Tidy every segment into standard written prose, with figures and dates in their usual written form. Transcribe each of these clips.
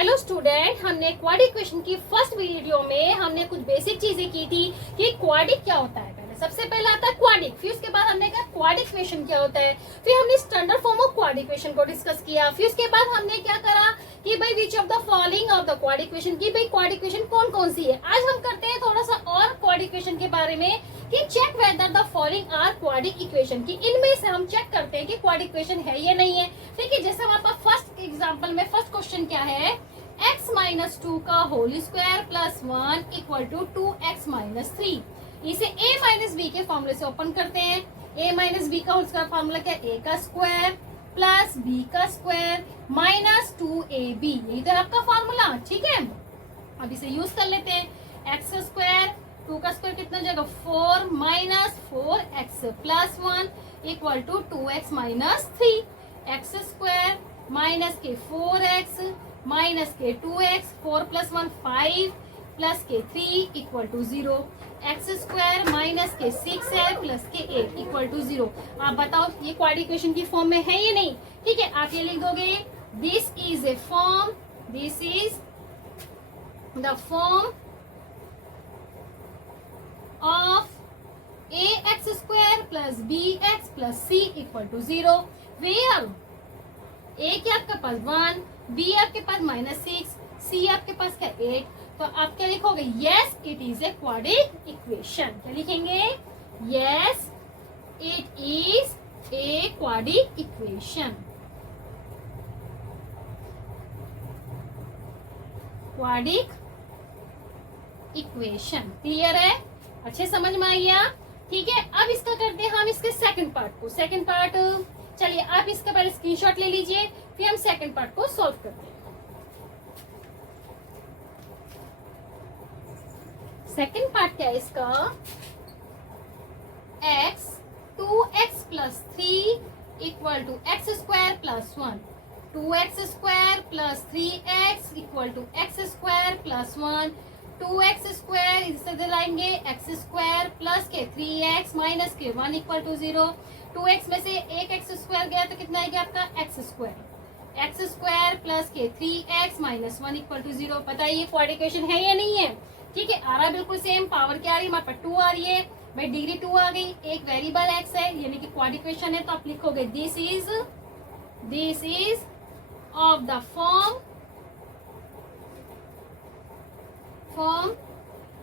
Hello student, हमने quad equation की first video में हमने कुछ बेसिक चीजें की थी कि क्वाडिक क्या होता है। पहले सबसे पहले आता है क्वाडिक, फिर उसके बाद हमने कहा क्वाड इक्वेशन क्या होता है, फिर हमने standard form of quad equation को डिस्कस किया। फिर उसके बाद हमने क्या करा कि भाई which of the following of the quad equation की भाई क्वाड इक्वेशन कौन कौन सी है। आज हम करते हैं थोड़ा सा और क्वाड इक्वेशन के बारे में कि check whether the following are quadratic equation की, इनमें से हम चेक करते हैं कि क्वाड इक्वेशन है या नहीं है। ठीक है, जैसे हमारे पास फर्स्ट एग्जांपल में फर्स्ट क्वेश्चन क्या है, x माइनस 2 का whole square plus 1 equal to 2x minus 3। इसे a माइनस बी के फॉर्मूले से ओपन करते हैं। a माइनस बी का होल स्क्वायर फॉर्मूला क्या है, a का स्क्वायर प्लस b का स्क्वायर माइनस 2ab, यही तो है आपका फॉर्मूला। ठीक है, अब इसे यूज कर लेते हैं। x स्क्वायर 2 का स्क्वायर कितना हो जाएगा 4 minus 4x plus 1 equal to 2x minus 3। X square minus के 4x माइनस के 2x, 4 प्लस 1 5 प्लस के 3 equal to 0। X square minus के 6 है प्लस के 8 इक्वल टू 0। आप बताओ ये क्वाड इक्वेशन की फॉर्म में है या नहीं। ठीक है, आप ये लिख दोगे, this is a form, this is the form of ax square plus bx plus c equal to 0, where a क्या आपके पास 1, b आपके पास -6, c आपके पास क्या 8। तो आप क्या लिखोगे, yes it is a quadratic equation. क्या लिखेंगे, yes it is a quadratic equation. Quadratic equation clear है, अच्छे समझ में आ गया। ठीक है, अब इसका करते हैं हम इसके सेकंड पार्ट को। सेकंड पार्ट, चलिए आप इसका पहले स्क्रीनशॉट ले लीजिए, फिर हम सेकंड पार्ट को सॉल्व करते हैं। सेकंड पार्ट क्या है इसका, x 2x plus 3 equal to x square plus 1, 2x square plus 3x equal to x square plus 1, 2x square इसे दिलाएंगे एक्स स्क्वायर प्लस के 3x माइनस के 1 इक्वल टू 0। 2x में से एक एक्स स्क्वायर गया तो कितना आएगा आपका एक्स स्क्वायर प्लस के 3x माइनस 1 इक्वल टू 0। बताइए क्वाड इक्वेशन है या नहीं है। ठीक है, आ रहा बिल्कुल सेम, पावर क्या आ रही है हमारे पास 2 आ रही है, भाई डिग्री 2 आ गई, एक वेरिएबल x है यानी कि क्वाड इक्वेशन है। तो आप लिखोगे this is of the form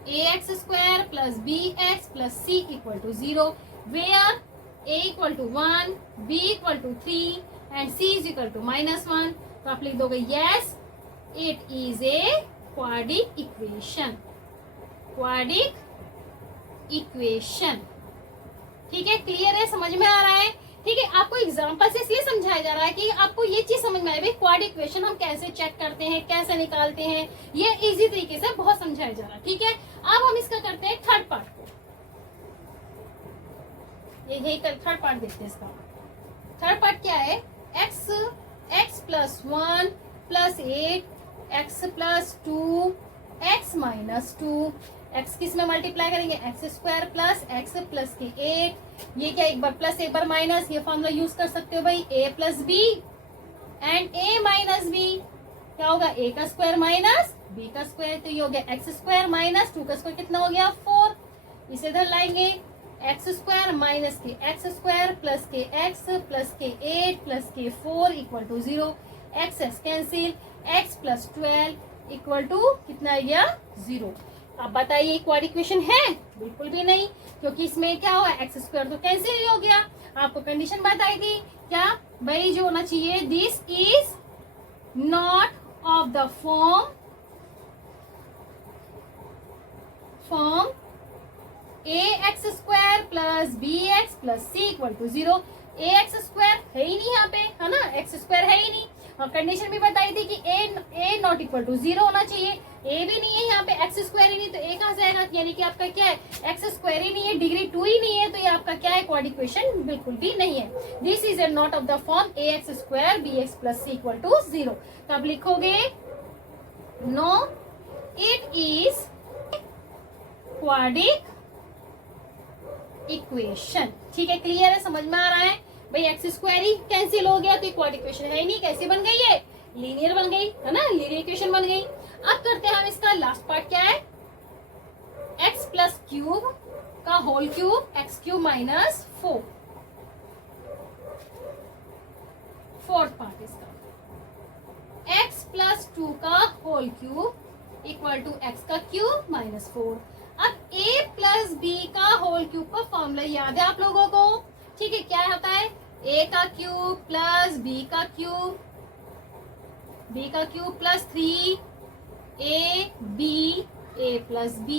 ax square plus bx plus c equal to 0, where a equal to 1, b equal to 3 and c is equal to -1। तो आप लिख दोगे yes it is a quadratic equation, quadratic equation. ठीक है, clear है, समझ में आ रहा है। ठीक है, आपको एग्जांपल से इसलिए समझाया जा रहा है कि आपको ये चीज समझ में आए क्वाड इक्वेशन हम कैसे चेक करते हैं, कैसे निकालते हैं, ये इजी तरीके से बहुत समझाया जा रहा है। ठीक है, अब हम इसका करते हैं थर्ड पार्ट को, यही थर्ड पार्ट देखते हैं इसका। थर्ड पार्ट क्या है, x plus 1 plus 8 x plus 2 x minus 2, x किस में मल्टीप्लाई करेंगे, x square plus x plus के 8, ये क्या एक बार प्लस एक बार माइनस, ये फॉर्मूला यूज कर सकते हो भाई, a plus b and a minus b क्या होगा, a का स्क्वायर माइनस b का स्क्वायर, तो ये हो गया एक्स स्क्वायर माइनस 2 का स्क्वायर कितना हो गया 4। इसे इधर लाएंगे, एक्स स्क्वायर माइनस के एक्स स्क्वायर प्लस के एक्स प्लस के 8 प्लस के 4 equal to 0, x cancel, x plus 12 equal to कितना आ गया 0। अब बताइए क्वाड इक्वेशन है, बिल्कुल भी नहीं, क्योंकि इसमें क्या हुआ एक्स स्क्वायर तो कैंसिल ही हो गया। आपको कंडीशन बताई थी क्या भाई, जो होना चाहिए this is not of the form ax square plus bx plus c equal to 0। ax square है ही नहीं यहाँ पे, है ना, एक्स स्क्वायर है ही नहीं। और कंडीशन भी बताई थी कि a नॉट इक्वल टू 0 होना चाहिए, a भी नहीं है यहाँ पे, एक्स स्क्वायर ही नहीं, तो a कहाँ से आएगा, यानी कि आपका क्या है एक्स स्क्वायर ही नहीं है, डिग्री 2 ही नहीं है, तो ये आपका क्या है क्वाड इक्वेशन बिल्कुल भी नहीं है। This is a not of the form ax square bx plus c equal to 0। तो आप लिखोगे no it is quadratic equation. ठीक है, क्लियर है, समझ में आ रहा है। भाई एक्स स्क्वायर ही कैंसिल हो गया तो क्वाड इक्वेशन है ही नहीं, कैसे बन गई है, लीनियर बन गई है ना, लीनियर इक्वेशन बन गई। अब करते हैं हम इसका लास्ट पार्ट क्या है, एक्स प्लस क्यूब का whole cube x cube minus 4, fourth part इसका एक्स प्लस 2 का whole cube equal to x का क्यूब माइनस 4। अब a प्लस बी का होल क्यूब का फॉर्मूला याद है आप लोगों को, ठीक है, क्या होता है, a का क्यूब प्लस b का cube plus 3ab a plus b,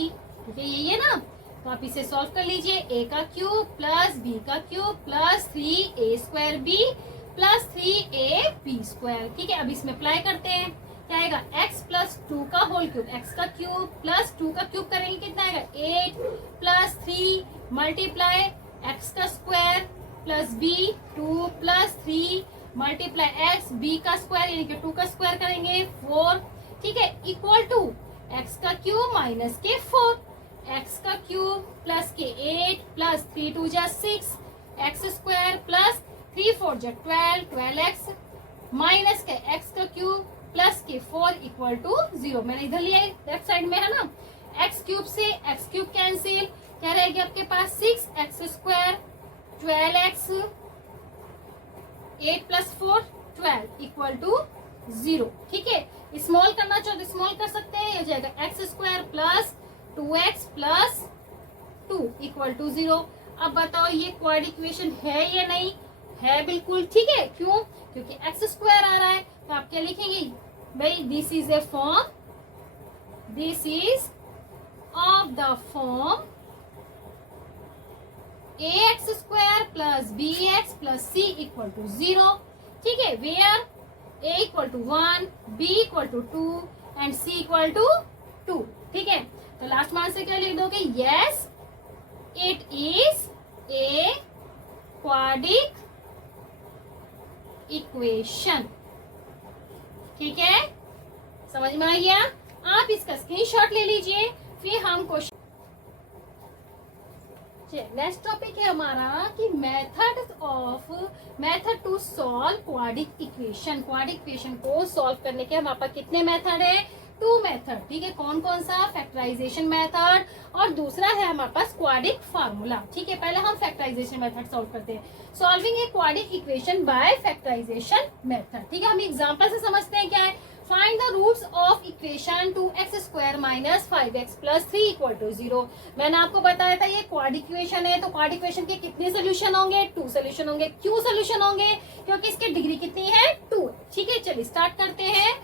ठीक है, यही है ना। तो आप इसे सॉल्व कर लीजिए, a का क्यूब प्लस b का cube plus 3a square b plus 3ab square, ठीक है। अब इसमें अप्लाई करते हैं, क्या आएगा, x प्लस 2 का होल क्यूब एक्स का क्यूब प्लस 2 का क्यूब करेंगे कितना आएगा 8 प्लस 3 मल्टीप्लाई एक्स का square plus b 2 plus 3 multiply x b का स्क्वायर यानी कि 2 का स्क्वायर करेंगे 4, ठीक है, इक्वल टू एक्स का क्यूब माइनस के 4, एक्स का क्यूब प्लस के 8 प्लस 3 2 जा 6 एक्स स्क्वायर प्लस 3 4 जा 12x माइनस के एक्स का क्यूब प्लस के 4 इक्वल टू 0। मैंने इधर लिया लेफ्ट साइड में है ना, एक्स क्यूब से एक्स क्यूब कैंसिल, क्या रहेगी आपके पास 6x square 12x 8 plus 4 12 equal to 0, ठीक है। स्मॉल करना चाहो तो स्मॉल कर सकते हैं, ये हो जाएगा x square plus 2x plus 2 equal to 0। अब बताओ ये क्वाड्रेटिक इक्वेशन है या नहीं है, बिल्कुल, ठीक है, क्यों, क्योंकि एक्स स्क्वायर आ रहा है, तो आप क्या लिखेंगे भाई, this is a form, this is of the form ax square plus bx plus c equal to 0, ठीक है, where a equal to 1 b equal to 2 and c equal to 2, ठीक है। तो लास्ट मान से क्या लिख दोगे, yes it is A quadratic equation, ठीक है, समझ में आ गया। आप इसका स्क्रीनशॉट ले लीजिए, फिर हम क्वेश्चन, नेक्स्ट टॉपिक है हमारा कि method to solve quadratic equation. Quadratic equation को सॉल्व करने के हमारे पास कितने मेथड है, 2 मेथड, ठीक है, कौन कौन सा, फैक्टराइजेशन मेथड और दूसरा है हमारे पास क्वाड्रेटिक फार्मूला, ठीक है। पहले हम फैक्टराइजेशन मेथड सॉल्व करते हैं, solving a quadratic equation by factorisation method, ठीक है। हम एग्जांपल से समझते हैं क्या है, find the roots of equation 2x square minus 5x plus 3 equal to 0। मैंने आपको बताया था ये क्वाड्रेटिक इक्वेशन है, तो क्वाड्रेटिक इक्वेशन के कितने सोल्यूशन होंगे, 2 सोल्यूशन होंगे। क्यों सोल्यूशन होंगे, क्योंकि इसकी डिग्री कितनी है 2, ठीक है। चलिए स्टार्ट करते हैं,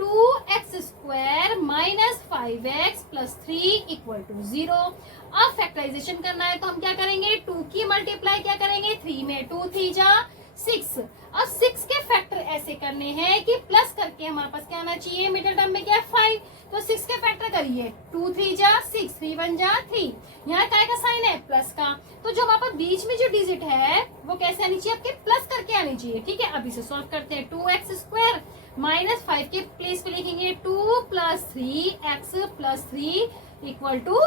2x square minus 5x plus 3 equal to 0। अब फैक्टराइजेशन करना है तो हम क्या करेंगे, 2 की मल्टीप्लाई क्या करेंगे 3 में, 2 3 जा 6। अब 6 के फैक्टर ऐसे करने हैं कि प्लस करके हमारे पास क्या आना चाहिए, मिडिल टर्म में क्या है 5, तो 6 के फैक्टर करिए, 2 3 जा 6 3 1 जा 3, यहाँ काय का साइन है प्लस का, तो जो हमारे पास बीच में जो डिजिट है वो कैसे आनी चाहिए, आपके प्लस करके आनी चाहिए, ठीक है। अब इसे सॉल्व करते हैं, 2x स्क्वायर माइनस 5 के प्लेस पे लिखेंगे 2 plus 3x plus 3 equal to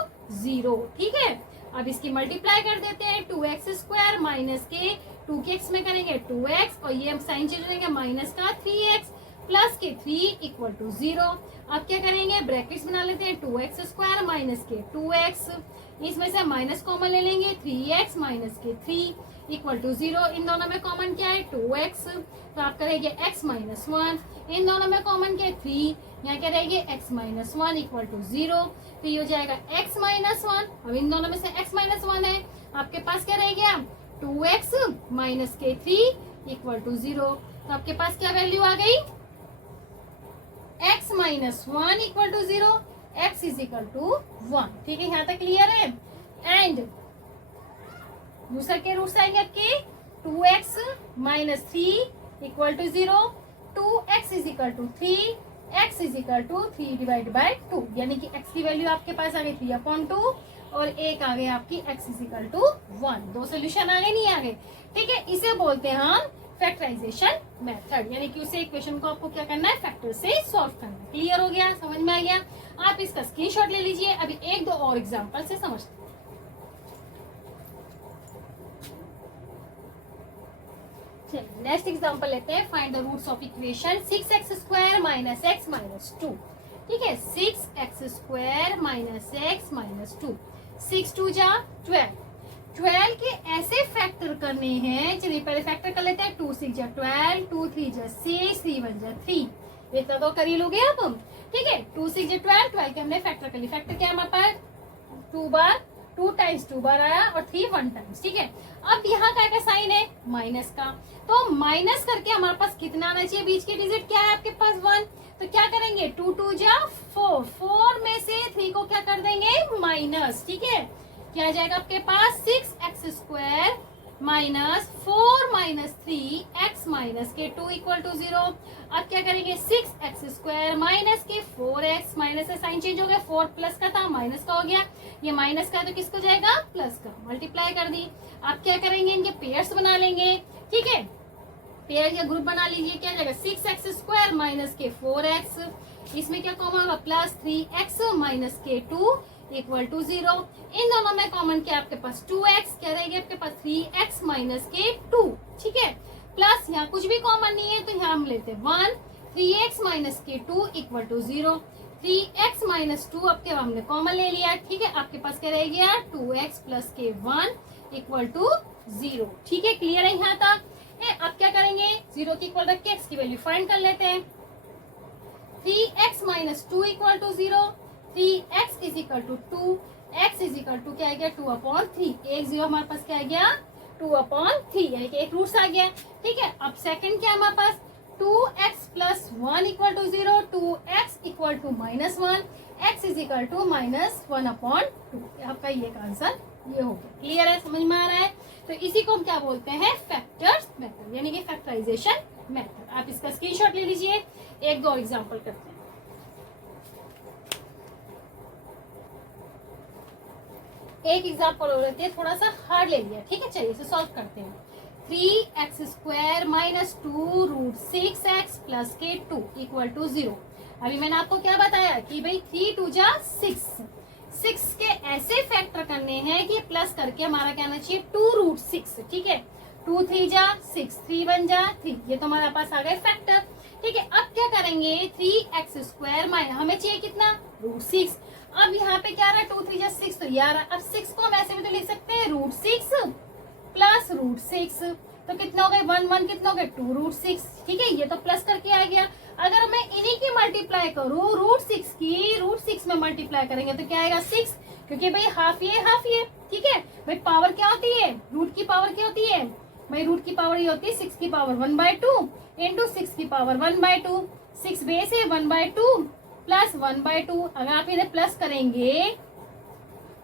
0, ठीक है। अब इसकी मल्टीप्लाई कर देते हैं, 2x स्क्वायर माइनस के 2 के x में करेंगे 2x और ये हम साइन चेंज करेंगे माइनस का 3x प्लस के 3 इक्वल टू 0। अब क्या करेंगे, ब्रैकेट्स बना लेते हैं, 2x स्क्वायर माइनस के 2x, इसमें से माइनस कॉमन ले लेंगे 3x माइनस के 3 इक्वल टू 0। इन दोनों में कॉमन क्या है 2x, तो आप करेंगे x माइनस 1, इन दोनों में कॉमन क्या है 3, यहाँ क्या रहेंगे x माइनस 1 इक्वल टू 0, तो ये हो जाएगा x माइनस 1। अब इन दोनों में से x माइनस 1 है, आपके पास क्या रह गया 2x माइनस के 3 इक्वल टू 0, तो आपके पास क्या वैल्यू आ गई, x minus 1 equal to 0, x is equal to 1, ठीक है, यहाँ तक क्लियर है। एंड दूसरे के रूट्स आएंगे आपके 2x minus 3 equal to 0, 2x is equal to 3, x is equal to 3 divide by 2, यानी कि x की वैल्यू आपके पास आ गई 3/2 और एक आ गए आपकी x is equal to 1। 2 solution आ गए, नहीं आ गए, ठीक है। इसे बोलते हैं हम फैक्टराइजेशन मेथड, यानी कि उसे इक्वेशन को आपको क्या करना है, फैक्टर से सॉल्व करना है। क्लियर हो गया, समझ में आ गया। आप इसका स्क्रीनशॉट ले लीजिए, अभी 1 2 और एग्जांपल से समझते हैं। चलिए नेक्स्ट एग्जांपल लेते हैं। Find the roots of equation 6x square minus x minus 2। ठीक है, 6x square minus x minus 2, 6 2 जा 12। 12 के ऐसे फैक्टर करने हैं, चलिए पहले फैक्टर कर लेते हैं। 2 6 जा 12, 2 3 जा 6, 3 1 जा 3। इतना तो कर ही लोगे आप हम। ठीक है, 2 6 जा 12, 12 के हमने फैक्टर कर ली। फैक्टर क्या है हमारे पास, 2 बार, 2 टाइम्स 2 बार आया और 3 1 टाइम्स। ठीक है, अब यहाँ का साइन है माइनस का, तो माइनस करके हमारे पास कितना आना चाहिए, बीच के डिजिट क्या है आपके पास 1। तो क्या करेंगे, 2 2 जा 4, 4 में से 3 को क्या कर देंगे माइनस। ठीक है, क्या आ जाएगा आपके पास 6x square minus 4 minus 3x minus के 2 इक्वल टू 0। अब क्या करेंगे, 6x स्क्वायर माइनस के 4x, माइनस का साइन चेंज हो गया, 4 प्लस का था माइनस का हो गया, ये माइनस का है तो किसको जाएगा प्लस का, मल्टीप्लाई कर दी। अब क्या करेंगे, इनके पेयर्स बना लेंगे। ठीक है, पेयर या ग्रुप बना लीजिए। क्या जाएगा 6x स्क्वायर माइनस के 4x, इसमें क्या कॉमन होगा प्लस 3x माइनस के 2 इक्वल टू 0। इन दोनों में कॉमन क्या आपके पास 2x, क्या रहेगी आपके पास 3x माइनस के 2। ठीक है, प्लस यहाँ कुछ भी कॉमन नहीं है तो यहाँ हम लेते हैं 1, 3x माइनस के 2 इक्वल टू 0। 3x माइनस 2 अब क्या हमने कॉमन ले लिया। ठीक है, आपके पास क्या रह गया 2x प्लस के 1 इक्वल टू 0। ठीक है, क्लियर है यहाँ तक। अब क्या करेंगे, 0 की इक्वल रख के x की वैल्यू फाइंड कर लेते हैं। 3x minus 2 equal to 0, 3x is equal to 2, x is equal to क्या आ गया 2/3। एक 0 हमारे पास क्या आ गया 2/3, यानी कि एक रूट्स आ गया। ठीक है, अब सेकंड क्या है हमारे पास 2x plus 1 equal to 0, 2x equal to minus 1, x is equal to minus 1/2। आपका ये का आंसर ये हो गया। क्लियर है, समझ में आ रहा है। तो इसी को हम क्या बोलते हैं फैक्टर्स मेथड, यानी कि फैक्टराइजेशन मेथड। आप इसका स्क्रीनशॉट ले लीजिए। एक दो एग्जांपल करते हैं। एक एग्जांपल हो रहे थे, थोड़ा सा हार्ड ले लिया। ठीक है, चलिए इसे सॉल्व करते हैं। 3x square minus 2 root 6x plus के 2 इक्वल टू 0। अभी मैंने आपको क्या बताया कि भाई 3 2 जा 6 के ऐसे फैक्टर करने हैं कि प्लस करके हमारा क्या आना चाहिए 2 रूट 6। ठीक है, 2 3 जा 6, 3 1 जा 3, ये तो हमारे पास आ गए फैक्टर। ठीक है, अब क्या करेंगे 3x स्क्वायर माइनस हमें चाहिए कितना रूट 6। अब यहाँ पे क्या रहा 2 3 जा 6, तो यार अब 6 को हम ऐसे भी तो लिख सकते हैं रूट 6 प्लस रूट 6, तो कितना हो गए 1 1 कितना हो गए 2 रूट 6। ठीक है, ये तो प्लस करके आ गया। अगर मैं इन्हीं की मल्टीप्लाई करूँ रूट 6 की, रूट 6 में मल्टीप्लाई करेंगे तो क्या आएगा 6, क्योंकि भाई हाफ ये। ठीक है भाई, पावर क्या होती है रूट की पावर क्या होती है भाई, रूट की पावर ये होती है 6 की पावर 1/2 इंटू 6 की पावर 1/2। 6 बेस है 1/2 प्लस 1/2। अगर आप इन्हें प्लस करेंगे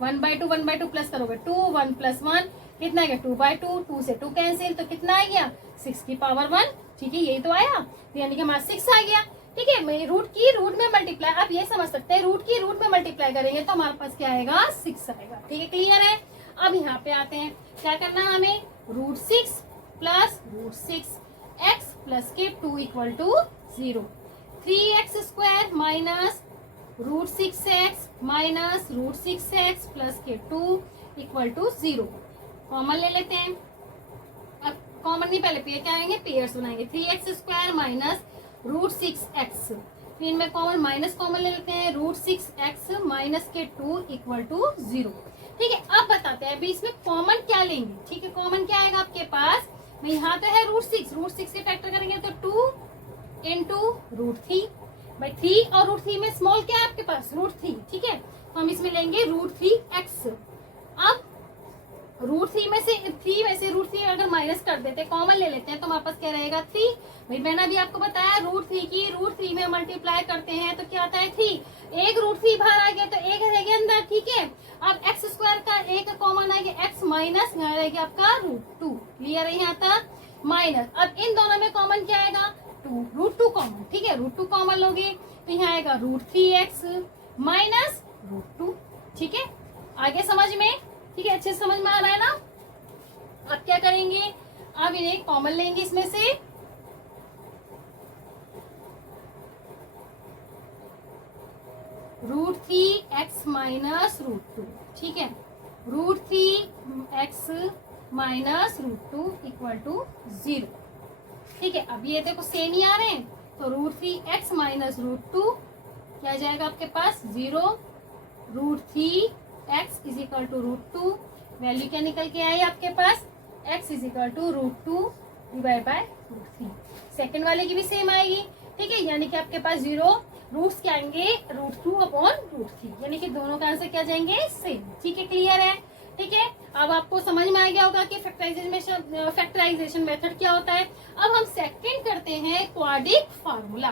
1/2 प्लस करोगे 2, 1 प्लस 1 कितना आ गया 2/2, 2 से 2 कैंसिल तो कितना आ गया 6 की पावर 1। ठीक है, यही तो आया, तो यानी कि हमारा 6 आ गया। ठीक है, मैं रूट की रूट में मल्टीप्लाई, आप ये समझ सकते हैं रूट की रूट में मल्टीप्लाई करेंगे तो हमारे पास क्या आएगा 6 आएगा। ठीक है, क्लियर है। अब यहाँ पे आते हैं, क्या करना है हमें root 6 plus root 6 x plus के 2 equal to 0। 3x square minus root 6x minus root 6x plus के 2 इक्वल टू 0। कॉमन ले लेते हैं। अब कॉमन नहीं, पहले पेयर क्या आएंगे पेयर्स बनाएंगे। 3x square minus root 6x, फिर इनमें कॉमन माइनस कॉमन ले लेते हैं, रूट 6x माइनस के 2 इक्वल टू 0। ठीक है, अब बताते हैं अभी इसमें कॉमन क्या लेंगे। ठीक है, कॉमन क्या आएगा आपके पास, यहाँ तो है रूट 6 से फैक्टर करेंगे तो 2 इंटू रूट 3 भाई 3 और रूट 3 में स्मॉल क्या है आपके पास रूट 3। ठीक है, तो हम इसमें लेंगे रूट 3x। अब रूट 3 में से रूट 3 अगर माइनस कर देते कॉमन ले लेते हैं तो हमारे पास क्या रहेगा 3। भाई मैंने अभी आपको बताया रूट 3 की रूट 3 में मल्टीप्लाई करते हैं तो क्या आता है 3। एक रूट 3 बाहर आ गया तो एक रह गया अंदर। ठीक है, अब एक्स स्क्वायर का एक कॉमन आ गया x माइनस यहाँ रहेगा आपका रूट 2। क्लियर है यहाँ तक। माइनस अब इन दोनों में कॉमन क्या आएगा 2, रूट 2 कॉमन। ठीक है, रूट 2 कॉमन लोगे तो यहाँ आएगा रूट 3x माइनस रूट 2। ठीक है, आगे समझ में। ठीक है, अच्छे समझ में आ रहा है ना। अब क्या करेंगे, अब इन्हें कॉमन लेंगे इसमें से, रूट 3x माइनस रूट 2। ठीक है, root 3x minus root 2 equal to 0। ठीक है, अब ये देखो सेम ही आ रहे हैं, तो √3x माइनस √2 क्या जाएगा आपके पास 0, √3x is equal to √2, value क्या निकल के आई आपके पास x is equal to √2 divide by √3। Second वाले की भी सेम आएगी, ठीक है, यानी कि आपके पास 0 रूट्स क्या आएंगे √2 अपॉन √3, यानी कि दोनों का आंसर क्या जाएंगे सेम। ठीक है, क्लियर है। ठीक है, अब आपको समझ में आ गया होगा कि फैक्टराइजेशन मेथड क्या होता है। अब हम सेकंड करते हैं क्वाड्रिक फार्मूला।